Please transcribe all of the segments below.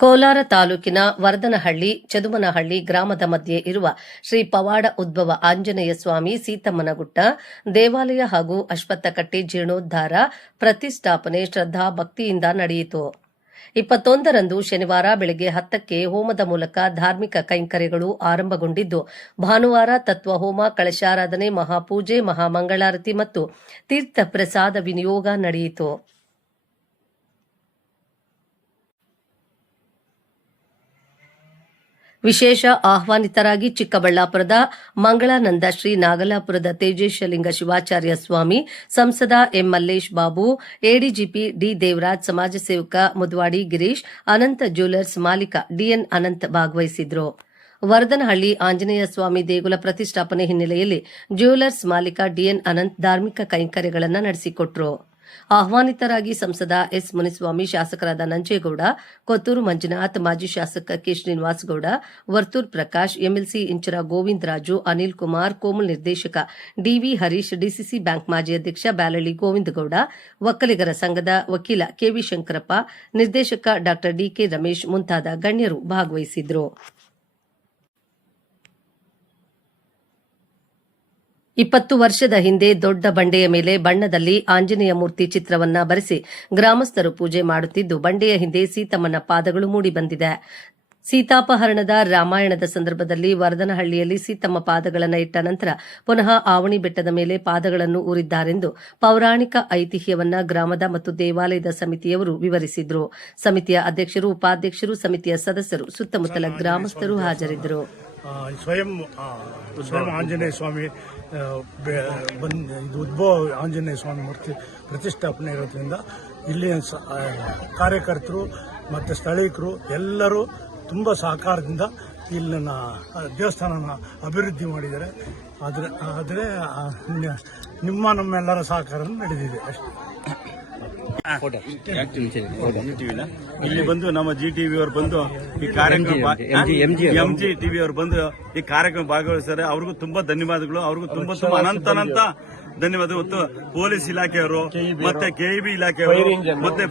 ಕೋಲಾರ ತಾಲೂಕಿನ ವರದನಹಳ್ಳಿ ಚದುಮನಹಳ್ಳಿ ಗ್ರಾಮದ ಮಧ್ಯೆ ಇರುವ ಶ್ರೀ ಪವಾಡ ಉದ್ಭವ ಆಂಜನೇಯ ಸ್ವಾಮಿ ಸೀತಮ್ಮನಗುಟ್ಟ ದೇವಾಲಯ ಹಾಗೂ ಅಶ್ವತ್ಥಕಟ್ಟೆ ಜೀರ್ಣೋದ್ಧಾರ ಪ್ರತಿಷ್ಠಾಪನೆ ಶ್ರದ್ಧಾ ಭಕ್ತಿಯಿಂದ ನಡೆಯಿತು. 21ರಂದು ಶನಿವಾರ ಬೆಳಗ್ಗೆ 10ಕ್ಕೆ ಹೋಮದ ಮೂಲಕ ಧಾರ್ಮಿಕ ಕೈಂಕರ್ಯಗಳು ಆರಂಭಗೊಂಡಿದ್ದು, ಭಾನುವಾರ ತತ್ವಹೋಮ, ಕಳಶಾರಾಧನೆ, ಮಹಾಪೂಜೆ, ಮಹಾಮಂಗಳಾರತಿ ಮತ್ತು ತೀರ್ಥ ಪ್ರಸಾದ ವಿನಿಯೋಗ ನಡೆಯಿತು. ವಿಶೇಷ ಆಹ್ವಾನಿತರಾಗಿ ಚಿಕ್ಕಬಳ್ಳಾಪುರದ ಮಂಗಳಾನಂದ ಶ್ರೀ ನಾಗಲಾಪುರದ ತೇಜೇಶಲಿಂಗ ಶಿವಾಚಾರ್ಯ ಸ್ವಾಮಿ, ಸಂಸದ M Mallesh Babu, ADGP D Devaraj, ಸಮಾಜ ಸೇವಕ ಮುದ್ವಾಡಿ ಗಿರೀಶ್, ಅನಂತ ಜ್ಯುವೆಲರ್ಸ್ ಮಾಲೀಕ ಡಿಎನ್ ಅನಂತ್ ಭಾಗವಹಿಸಿದ್ರು. ವರದನಹಳ್ಳಿ ಆಂಜನೇಯ ಸ್ವಾಮಿ ದೇಗುಲ ಪ್ರತಿಷ್ಠಾಪನೆ ಹಿನ್ನೆಲೆಯಲ್ಲಿ ಜ್ಯುವೆಲರ್ಸ್ ಮಾಲೀಕ ಡಿಎನ್ ಅನಂತ್ ಧಾರ್ಮಿಕ ಕೈಂಕರ್ಯಗಳನ್ನು ನಡೆಸಿಕೊಟ್ಟರು. ಆಹ್ವಾನಿತರಾಗಿ ಸಂಸದ ಎಸ್ ಮುನಿಸ್ವಾಮಿ, ಶಾಸಕರಾದ ನಂಜೇಗೌಡ, ಕೊತ್ತೂರು ಮಂಜುನಾಥ್, ಮಾಜಿ ಶಾಸಕ ಕೆ ಶ್ರೀನಿವಾಸ್ ಗೌಡ, ವರ್ತೂರ್ ಪ್ರಕಾಶ್, ಎಂಎಲ್ಸಿ ಇಂಚರ ಗೋವಿಂದ ರಾಜು, ಅನಿಲ್ ಕುಮಾರ್, ಕೋಮಲ್ ನಿರ್ದೇಶಕ ಡಿವಿ ಹರೀಶ್, ಡಿಸಿಸಿ ಬ್ಯಾಂಕ್ ಮಾಜಿ ಅಧ್ಯಕ್ಷ ಬ್ಯಾಲಳ್ಳಿ ಗೋವಿಂದ ಗೌಡ, ಒಕ್ಕಲಿಗರ ಸಂಘದ ವಕೀಲ ಕೆವಿ ಶಂಕರಪ್ಪ, ನಿರ್ದೇಶಕ ಡಾ ಡಿಕೆ ರಮೇಶ್ ಮುಂತಾದ ಗಣ್ಯರು ಭಾಗವಹಿಸಿದ್ದರು. 20 ವರ್ಷದ ಹಿಂದೆ ದೊಡ್ಡ ಬಂಡೆಯ ಮೇಲೆ ಬಣ್ಣದಲ್ಲಿ ಆಂಜನೇಯ ಮೂರ್ತಿ ಚಿತ್ರವನ್ನ ಬರೆಸಿ ಗ್ರಾಮಸ್ಥರು ಪೂಜೆ ಮಾಡುತ್ತಿದ್ದು, ಬಂಡೆಯ ಹಿಂದೆ ಸೀತಮ್ಮನ ಪಾದಗಳು ಮೂಡಿಬಂದಿದೆ. ಸೀತಾಪಹರಣದ ರಾಮಾಯಣದ ಸಂದರ್ಭದಲ್ಲಿ ವರದನಹಳ್ಳಿಯಲ್ಲಿ ಸೀತಮ್ಮ ಪಾದಗಳನ್ನು ಇಟ್ಟ ನಂತರ ಪುನಃ ಆವಣಿ ಬೆಟ್ಟದ ಮೇಲೆ ಪಾದಗಳನ್ನು ಊರಿದ್ದಾರೆಂದು ಪೌರಾಣಿಕ ಐತಿಹ್ಯವನ್ನ ಗ್ರಾಮದ ಮತ್ತು ದೇವಾಲಯದ ಸಮಿತಿಯವರು ವಿವರಿಸಿದ್ರು. ಸಮಿತಿಯ ಅಧ್ಯಕ್ಷರು, ಉಪಾಧ್ಯಕ್ಷರು, ಸಮಿತಿಯ ಸದಸ್ಯರು, ಸುತ್ತಮುತ್ತಲ ಗ್ರಾಮಸ್ಥರು ಹಾಜರಿದ್ದರು. ಸ್ವಯಂ ಆಂಜನೇಯ ಸ್ವಾಮಿ ಇದು ಉದ್ಭವ ಆಂಜನೇಯ ಸ್ವಾಮಿ ಮೂರ್ತಿ ಪ್ರತಿಷ್ಠಾಪನೆ ಇರೋದ್ರಿಂದ ಇಲ್ಲಿಯ ಕಾರ್ಯಕರ್ತರು ಮತ್ತು ಸ್ಥಳೀಕರು ಎಲ್ಲರೂ ತುಂಬ ಸಹಕಾರದಿಂದ ಇಲ್ಲಿನ ದೇವಸ್ಥಾನನ ಅಭಿವೃದ್ಧಿ ಮಾಡಿದ್ದಾರೆ. ಆದರೆ ನಮ್ಮೆಲ್ಲರ ಸಹಕಾರ ನಡೆದಿದೆ ಅಷ್ಟೇ. ಇಲ್ಲಿ ಬಂದು ನಮ್ಮ ಜಿ ಟಿವಿ ಅವರು ಬಂದು ಈ ಕಾರ್ಯಕ್ರಮ ಎಂಜಿ ಟಿವಿ ಅವರು ಬಂದು ಈ ಕಾರ್ಯಕ್ರಮ ಭಾಗವಹಿಸ್ತಾರೆ. ಅವ್ರಿಗೂ ತುಂಬಾ ಧನ್ಯವಾದಗಳು. ಅವ್ರಿಗೂ ತುಂಬಾ ಅನಂತ ಧನ್ಯವಾದ. ಪೊಲೀಸ್ ಇಲಾಖೆಯವರು ಮತ್ತೆ ಕೆಇಬಿ ಇಲಾಖೆಯವರು ಮತ್ತೆ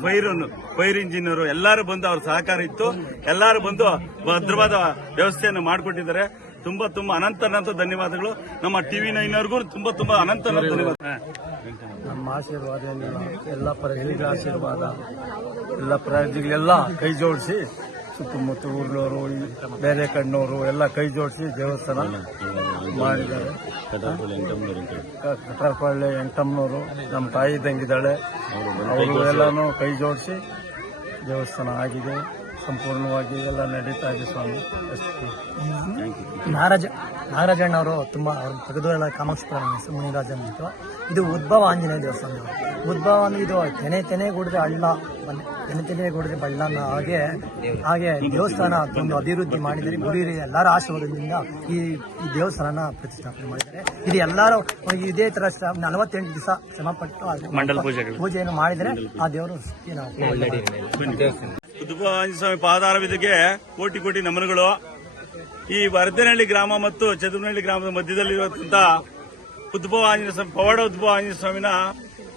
ಫೈರ್ ಇಂಜಿನಿಯರ್ ಎಲ್ಲರೂ ಬಂದು ಅವ್ರ ಸಹಕಾರ ಇತ್ತು. ಎಲ್ಲರೂ ಬಂದು ಭದ್ರವಾದ ವ್ಯವಸ್ಥೆಯನ್ನು ಮಾಡಿಕೊಟ್ಟಿದ್ದಾರೆ. ತುಂಬಾ ಅನಂತ ಧನ್ಯವಾದಗಳು. ನಮ್ಮ ಟಿವಿ 9 ತುಂಬಾ ಅನಂತ ಧನ್ಯವಾದ. ನಮ್ಮ ಆಶೀರ್ವಾದ ಏನಿಲ್ಲ, ಎಲ್ಲ ಪ್ರಜೆಗಳ ಆಶೀರ್ವಾದ, ಎಲ್ಲ ಪ್ರಜೆಗಳೆಲ್ಲ ಕೈ ಜೋಡಿಸಿ ಸುತ್ತಮುತ್ತ ಊರಿನವರು, ಬೇರೆ ಕಣ್ಣವರು ಎಲ್ಲ ಕೈ ಜೋಡಿಸಿ ದೇವಸ್ಥಾನ ಮಾಡಿದ್ದಾರೆ. ಕಟರಪಳ್ಳಿ ಎಂಟಮ್ಮನವರು ನಮ್ಮ ತಾಯಿ ಇದ್ದಂಗಿದ್ದಾಳೆ, ಅವರು ಎಲ್ಲಾನು ಕೈ ಜೋಡಿಸಿ ದೇವಸ್ಥಾನ ಆಗಿದೆ. ಸಂಪೂರ್ಣವಾಗಿ ಎಲ್ಲ ನಡೀತಾ ಇದೆ ಸ್ವಾಮಿ. ನಾಗರಾಜಣ್ಣವರು ತುಂಬಾ ತೆಗೆದು ಕಾಮಾಕ್ಷಿಪುರ ಮುನಿರಾಜನ್ ಅಂತ. ಇದು ಉದ್ಭವ ಆಂಜನೇಯ ದೇವಸ್ಥಾನ. ಉದ್ಭವ ಅಂದ್ರೆ ಇದು ತೆನೆಗೂಡಿದ್ರೆ ಹಳ್ಳ, ತೆನೆಗೂಡಿದ್ರೆ ಬಳ್ಳನ ಹಾಗೆ ದೇವಸ್ಥಾನ ಒಂದು ಅಭಿವೃದ್ಧಿ ಮಾಡಿದರೆ ಗುಡಿ ಎಲ್ಲರ ಆಶೀರ್ವಾದದಿಂದ ಈ ದೇವಸ್ಥಾನ ಪ್ರತಿಷ್ಠಾಪನೆ ಮಾಡಿದ್ದಾರೆ. ಇದು ಎಲ್ಲರೂ ಇದೇ ತರ 48 ದಿವಸ ಶ್ರಮಪಟ್ಟು ಪೂಜೆಯನ್ನು ಮಾಡಿದರೆ ಆ ದೇವರು ಉದ್ಭವ ಆಂಜನೇಯ ಸ್ವಾಮಿ ಪಾದಾರವಿದಕ್ಕೆ ಕೋಟಿ ನಮನಗಳು. ಈ ವರದನಹಳ್ಳಿ ಗ್ರಾಮ ಮತ್ತು ಚದುಮನಹಳ್ಳಿ ಗ್ರಾಮದ ಮಧ್ಯದಲ್ಲಿರುವಂತಹ ಉದ್ಭವ ಆಂಜನೇಯ ಸ್ವಾಮಿ, ಪವಾಡ ಉದ್ಭವ ಆಂಜನೇಯ ಸ್ವಾಮಿನ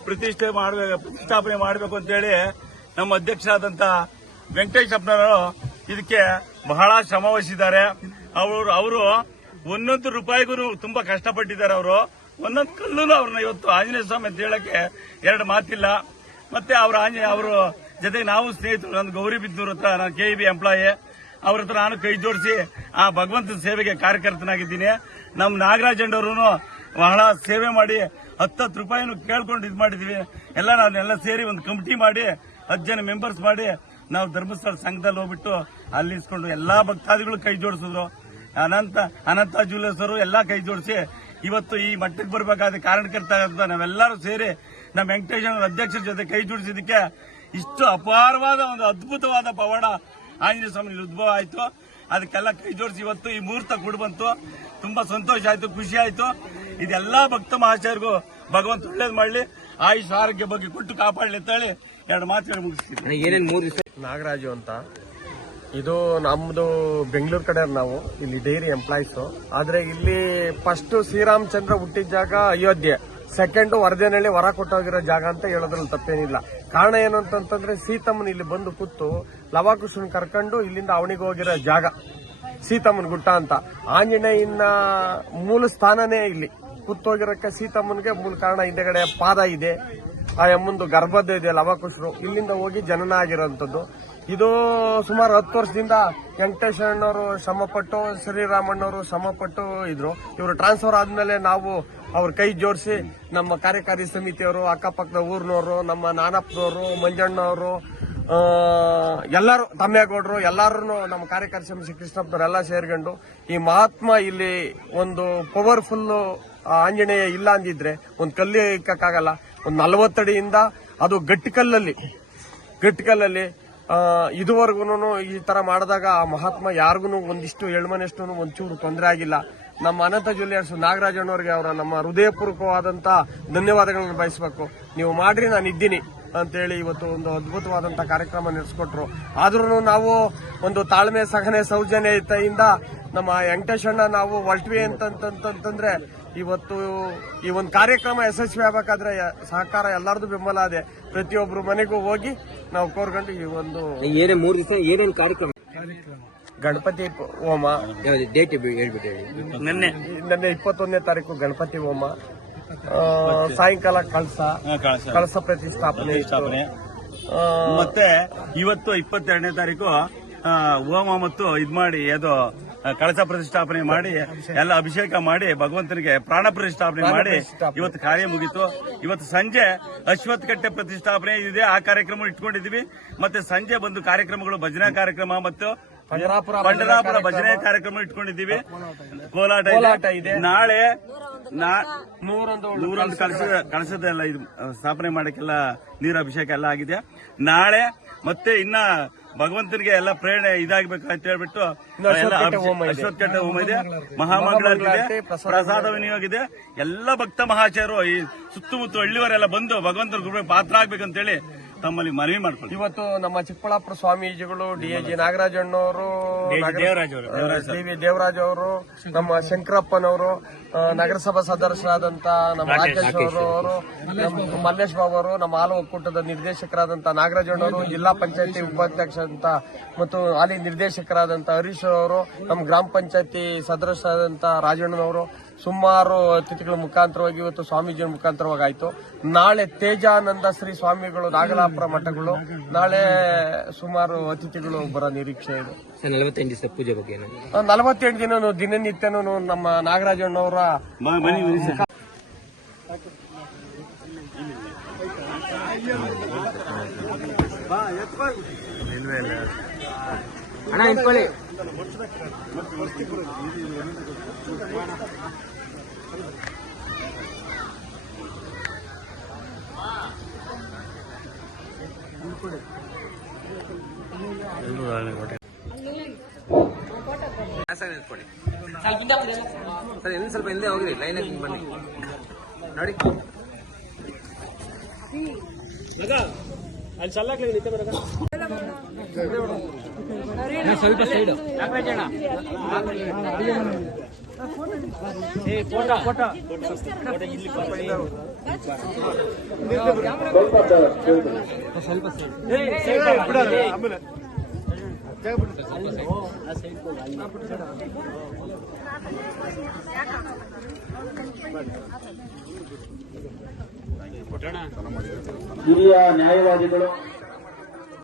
ಪ್ರತಿಷ್ಠಾಪನೆ ಮಾಡಬೇಕು ಅಂತ ಹೇಳಿ ನಮ್ಮ ಅಧ್ಯಕ್ಷರಾದಂತ ವೆಂಕಟೇಶಪ್ಪನವರು ಇದಕ್ಕೆ ಬಹಳ ಶ್ರಮ ವಹಿಸಿದ್ದಾರೆ. ಅವರು 1 ರೂಪಾಯಿಗೂ ತುಂಬಾ ಕಷ್ಟಪಟ್ಟಿದ್ದಾರೆ. ಅವರು ಒಂದೊಂದು ಕಲ್ಲೂ ಅವ್ರನ್ನ ಇವತ್ತು ಆಂಜನೇಯ ಸ್ವಾಮಿ ಅಂತ ಹೇಳಕ್ಕೆ 2 ಮಾತಿಲ್ಲ. ಮತ್ತೆ ಅವರು ಜೊತೆಗೆ ನಾವು ಸ್ನೇಹಿತರು. ನನ್ನ ಗೌರಿಬಿದ್ನೂರ್ ಹತ್ರ ನಾನು ಕೆಇಬಿ ಎಂಪ್ಲಾಯಿ, ಅವ್ರ ಹತ್ರ ನಾನು ಕೈ ಜೋಡಿಸಿ ಆ ಭಗವಂತನ ಸೇವೆಗೆ ಕಾರ್ಯಕರ್ತನಾಗಿದ್ದೀನಿ. ನಮ್ಮ ನಾಗರಾಜಣ್ಣವರು ಬಹಳ ಸೇವೆ ಮಾಡಿ 10 ರೂಪಾಯಿನೂ ಕೇಳ್ಕೊಂಡು ಇದು ಮಾಡಿದ್ವಿ. ನಾವೆಲ್ಲ ಸೇರಿ ಒಂದು ಕಮಿಟಿ ಮಾಡಿ 10 ಜನ ಮೆಂಬರ್ಸ್ ಮಾಡಿ ನಾವು ಧರ್ಮಸ್ಥಳ ಸಂಘದಲ್ಲಿ ಹೋಗ್ಬಿಟ್ಟು ಅಲ್ಲಿ ಇಸ್ಕೊಂಡು ಎಲ್ಲಾ ಭಕ್ತಾದಿಗಳು ಕೈ ಜೋಡಿಸಿದ್ರು. ಅನಂತ ಜ್ಯುವೆಲರ್ಸ್ ಅವರು ಎಲ್ಲಾ ಕೈ ಜೋಡಿಸಿ ಇವತ್ತು ಈ ಮಟ್ಟಕ್ಕೆ ಬರಬೇಕಾದ ಕಾರಣಕರ್ತ ನಾವೆಲ್ಲರೂ ಸೇರಿ ನಮ್ಮ ವೆಂಕಟೇಶ್ವರ ಅಧ್ಯಕ್ಷರ ಜೊತೆ ಕೈ ಜೋಡಿಸಿದಕ್ಕೆ ಇಷ್ಟು ಅಪಾರವಾದ ಒಂದು ಅದ್ಭುತವಾದ ಪವಾಡ ಆಂಜನೇಯ ಸ್ವಾಮಿ ಉದ್ಭವ ಆಯಿತು. ಅದಕ್ಕೆಲ್ಲ ಕೈ ಜೋಡಿಸಿ ಇವತ್ತು ಈ ಮುಹೂರ್ತ ಕೂಡ ಬಂತು. ತುಂಬಾ ಸಂತೋಷ ಆಯ್ತು, ಖುಷಿ ಆಯ್ತು. ಇದೆಲ್ಲಾ ಭಕ್ತ ಮಹಾಶಯರಿಗೂ ಭಗವಂತ ಒಳ್ಳೇದು ಮಾಡಲಿ, ಆಯುಷ್ ಆರೋಗ್ಯ ಬಗ್ಗೆ ಕೊಟ್ಟು ಕಾಪಾಡಲಿ ಅಂತ ಹೇಳಿ 2 ಮಾತುಗಳು ಮುಗಿಸ್ತೀವಿ. ನಾಗರಾಜು ಅಂತ, ಇದು ನಮ್ದು ಬೆಂಗಳೂರು ಕಡೆ ನಾವು ಇಲ್ಲಿ ಡೈರಿ ಎಂಪ್ಲಾಯೀಸ್. ಆದ್ರೆ ಇಲ್ಲಿ ಫಸ್ಟ್ ಶ್ರೀರಾಮಚಂದ್ರ ಹುಟ್ಟಿದ ಜಾಗ ಅಯೋಧ್ಯೆ, ಸೆಕೆಂಡ್ ವರದನಹಳ್ಳಿ ಹೊರ ಕೊಟ್ಟೋಗಿರೋ ಜಾಗ ಅಂತ ಹೇಳೋದ್ರಲ್ಲಿ ತಪ್ಪೇನಿಲ್ಲ. ಕಾರಣ ಏನು ಅಂತಂತಂದ್ರೆ ಸೀತಮ್ಮನ ಇಲ್ಲಿ ಬಂದು ಕೂತು ಲವಾಕುಶನ್ ಕರ್ಕೊಂಡು ಇಲ್ಲಿಂದ ಅವನಿಗೆ ಹೋಗಿರೋ ಜಾಗ ಸೀತಮ್ಮನ ಗುಟ್ಟ ಅಂತ. ಆಂಜನೇಯನ ಮೂಲ ಸ್ಥಾನನೇ ಇಲ್ಲಿ ಕೂತೋಗಿರಕ್ಕೆ ಸೀತಮ್ಮನಿಗೆ ಮೂಲ ಕಾರಣ. ಹಿಂದೆಗಡೆ ಪಾದ ಇದೆ, ಆ ಅಮ್ಮಂದು ಗರ್ಭದ ಇದೆ, ಲವಾಕುಶರು ಇಲ್ಲಿಂದ ಹೋಗಿ ಜನನ ಆಗಿರೋಂಥದ್ದು. ಇದು ಸುಮಾರು 10 ವರ್ಷದಿಂದ ವೆಂಕಟೇಶಣ್ಣವರು ಶ್ರಮಪಟ್ಟು, ಶ್ರೀರಾಮಣ್ಣವರು ಶ್ರಮಪಟ್ಟು ಇದ್ರು. ಇವರು ಟ್ರಾನ್ಸ್ಫರ್ ಆದ್ಮೇಲೆ ನಾವು ಅವ್ರ ಕೈ ಜೋಡಿಸಿ ನಮ್ಮ ಕಾರ್ಯಕಾರಿ ಸಮಿತಿಯವರು, ಅಕ್ಕಪಕ್ಕದ ಊರಿನವರು, ನಮ್ಮ ನಾನಪ್ಪನವರು, ಮಂಜಣ್ಣವರು, ಎಲ್ಲರೂ, ತಮ್ಮೇಗೌಡರು, ಎಲ್ಲರೂ ನಮ್ಮ ಕಾರ್ಯಕಾರಿ ಸಮಿತಿ ಕೃಷ್ಣಪ್ಪನವರು ಎಲ್ಲ ಸೇರ್ಕೊಂಡು ಈ ಮಹಾತ್ಮ ಇಲ್ಲಿ ಒಂದು ಪವರ್ಫುಲ್ ಆಂಜನೇಯ ಇಲ್ಲ ಅಂದಿದ್ರೆ ಒಂದು ಕಲ್ಲಿ ಇಕ್ಕಾಗಲ್ಲ. ಒಂದು 40 ಅಡಿಯಿಂದ ಅದು ಗಟ್ಟಿಕಲ್ಲಲ್ಲಿ ಇದುವರೆಗೂ ಈ ತರ ಮಾಡಿದಾಗ ಆ ಮಹಾತ್ಮ ಯಾರಿಗೂ ಒಂದಿಷ್ಟು ಎಳ್ಮನೆಷ್ಟು ಒಂಚೂರು ತೊಂದರೆ ಆಗಿಲ್ಲ. ನಮ್ಮ ಅನಂತ ಜ್ಯುವೆಲ್ಲರ್ಸ್ ನಾಗರಾಜಣ್ಣವ್ರಿಗೆ ಅವರ ನಮ್ಮ ಹೃದಯಪೂರ್ವಕವಾದಂತ ಧನ್ಯವಾದಗಳನ್ನು ಬಯಸಬೇಕು. ನೀವು ಮಾಡ್ರಿ, ನಾನು ಇದ್ದೀನಿ ಅಂತೇಳಿ ಇವತ್ತು ಒಂದು ಅದ್ಭುತವಾದಂತ ಕಾರ್ಯಕ್ರಮ ನಡೆಸಿಕೊಟ್ರು. ಆದ್ರೂ ನಾವು ಒಂದು ತಾಳ್ಮೆ, ಸಹನೆ, ಸೌಜನ್ಯತೆಯಿಂದ ನಮ್ಮ ವೆಂಕಟೇಶಣ್ಣ ನಾವು ಹೊರಟ್ವಿ ಅಂತಂದ್ರೆ ಇವತ್ತು ಈ ಒಂದು ಕಾರ್ಯಕ್ರಮ ಯಶಸ್ವಿ ಆಗಬೇಕಾದ್ರೆ ಸಹಕಾರ ಎಲ್ಲರದು ಬೆಂಬಲ ಇದೆ. ಪ್ರತಿಯೊಬ್ಬರು ಮನೆಗೂ ಹೋಗಿ ನಾವು ಕೋರ್ಕೊಂಡು ಈ ಒಂದು 3 ದಿವಸ ಏನೇನು ಕಾರ್ಯಕ್ರಮ? ಗಣಪತಿ ಹೋಮ, ಡೇಟ್ ಹೇಳ್ಬಿಟ್ಟು ಹೇಳಿ. ನಿನ್ನೆ 21ನೇ ತಾರೀಕು ಗಣಪತಿ ಹೋಮ, ಸಾಯಂಕಾಲ ಕಳಸ ಪ್ರತಿಷ್ಠಾಪನೆ, ಮತ್ತೆ ಇವತ್ತು 22ನೇ ತಾರೀಕು ಹೋಮ ಮತ್ತು ಇದ್ ಮಾಡಿ ಅದು ಕಳಸ ಪ್ರತಿಷ್ಠಾಪನೆ ಮಾಡಿ ಎಲ್ಲ ಅಭಿಷೇಕ ಮಾಡಿ ಭಗವಂತನಿಗೆ ಪ್ರಾಣ ಪ್ರತಿಷ್ಠಾಪನೆ ಮಾಡಿ ಇವತ್ತು ಕಾರ್ಯ ಮುಗೀತು. ಇವತ್ತು ಸಂಜೆ ಅಶ್ವತ್ಥ ಕಟ್ಟೆ ಪ್ರತಿಷ್ಠಾಪನೆ ಇದೆ, ಆ ಕಾರ್ಯಕ್ರಮ ಇಟ್ಕೊಂಡಿದೀವಿ. ಮತ್ತೆ ಸಂಜೆ ಬಂದು ಕಾರ್ಯಕ್ರಮಗಳು, ಭಜನಾ ಕಾರ್ಯಕ್ರಮ ಮತ್ತು ಪಂಡರಾಪುರ ಭಜನೆ ಕಾರ್ಯಕ್ರಮ ಇಟ್ಕೊಂಡಿದ್ದೀವಿ. ಕೋಲಾಟ ಇದೆ. ನಾಳೆ 101 ಕಳಸದೆಲ್ಲ ಇದು ಸ್ಥಾಪನೆ ಮಾಡಕ್ಕೆಲ್ಲ ನೀರು ಅಭಿಷೇಕ ಎಲ್ಲ ಆಗಿದೆ. ನಾಳೆ ಮತ್ತೆ ಇನ್ನ ಭಗವಂತನಿಗೆ ಎಲ್ಲ ಪ್ರೇರಣೆ ಇದಾಗಬೇಕು ಅಂತ ಹೇಳ್ಬಿಟ್ಟು ಅಶ್ವತ್ಥ ಕಟ್ಟೆ ಹೋಮ ಇದೆ, ಮಹಾಮಂಗಳಾರತಿ ಇದೆ, ಪ್ರಸಾದ ವಿನಿಯೋಗ ಇದೆ. ಎಲ್ಲ ಭಕ್ತ ಮಹಾಚಾರ್ಯರು ಈ ಸುತ್ತಮುತ್ತ ಹಳ್ಳಿಯವರೆಲ್ಲ ಬಂದು ಭಗವಂತನ ಕೃಪೆಗೆ ಪಾತ್ರ ಆಗ್ಬೇಕಂತೇಳಿ ತಮ್ಮಲ್ಲಿ ಮನವಿ ಮಾಡ್ಕೊಳ್ಳಿ. ಇವತ್ತು ನಮ್ಮ ಚಿಕ್ಕಬಳ್ಳಾಪುರ ಸ್ವಾಮೀಜಿಗಳು, ಡಿ.ಎ.ಜಿ. ನಾಗರಾಜಣ್ಣವರು, ದೇವರಾಜ್ ಅವರು, ನಮ್ಮ ಶಂಕರಪ್ಪನವರು, ನಗರಸಭಾ ಸದಸ್ಯರಾದಂತ ನಮ್ಮ ರಾಜೇಶ್ ಅವರು, ನಮ್ಮ ಮಲ್ಲೇಶ್ ಬಾಬು ಅವರು, ನಮ್ಮ ಹಾಲು ಒಕ್ಕೂಟದ ನಿರ್ದೇಶಕರಾದಂತ ನಾಗರಾಜಣ್ಣವರು, ಜಿಲ್ಲಾ ಪಂಚಾಯತಿ ಉಪಾಧ್ಯಕ್ಷ ಅಂತ ಮತ್ತು ಹಾಲಿ ನಿರ್ದೇಶಕರಾದಂತ ಹರೀಶ್ ಅವರು, ನಮ್ಮ ಗ್ರಾಮ ಪಂಚಾಯತಿ ಸದಸ್ಯರಾದಂತ ರಾಜಣ್ಣನವರು, ಸುಮಾರು ಅತಿಥಿಗಳ ಮುಖಾಂತರವಾಗಿ ಇವತ್ತು ಸ್ವಾಮೀಜಿಯ ಮುಖಾಂತರವಾಗಿ ಆಯ್ತು. ನಾಳೆ ತೇಜಾನಂದ ಶ್ರೀ ಸ್ವಾಮಿಗಳು ನಾಗಲಾಪುರ ಮಠಗಳು, ನಾಳೆ ಸುಮಾರು ಅತಿಥಿಗಳು ಬರೋ ನಿರೀಕ್ಷೆ ಇದೆ. 48 ದಿವಸ ಪೂಜೆ ಬಗ್ಗೆ 48 ದಿನ ದಿನನಿತ್ಯನೂ ನಮ್ಮ ನಾಗರಾಜಣ್ಣವರ ಅಣ್ಣ ಇಟ್ಕೊಳ್ಳಿ. ಸರ್ ಎಲ್ಲಿ ಸ್ವಲ್ಪ ಹಿಂದೆ ಹೋಗ್ರಿ, ಲೈನ್ ಬನ್ನಿ ನೋಡಿ. ಅಲ್ಲಿ ಸಲ್ಲಾಗ್ಲಿ ನಿತ್ಯ ಬರಗ ಸ್ವಲ್ಪ ಸೈಡ್ ಸ್ವಲ್ಪ ಹಿರಿಯ ನ್ಯಾಯವಾದಿಗಳು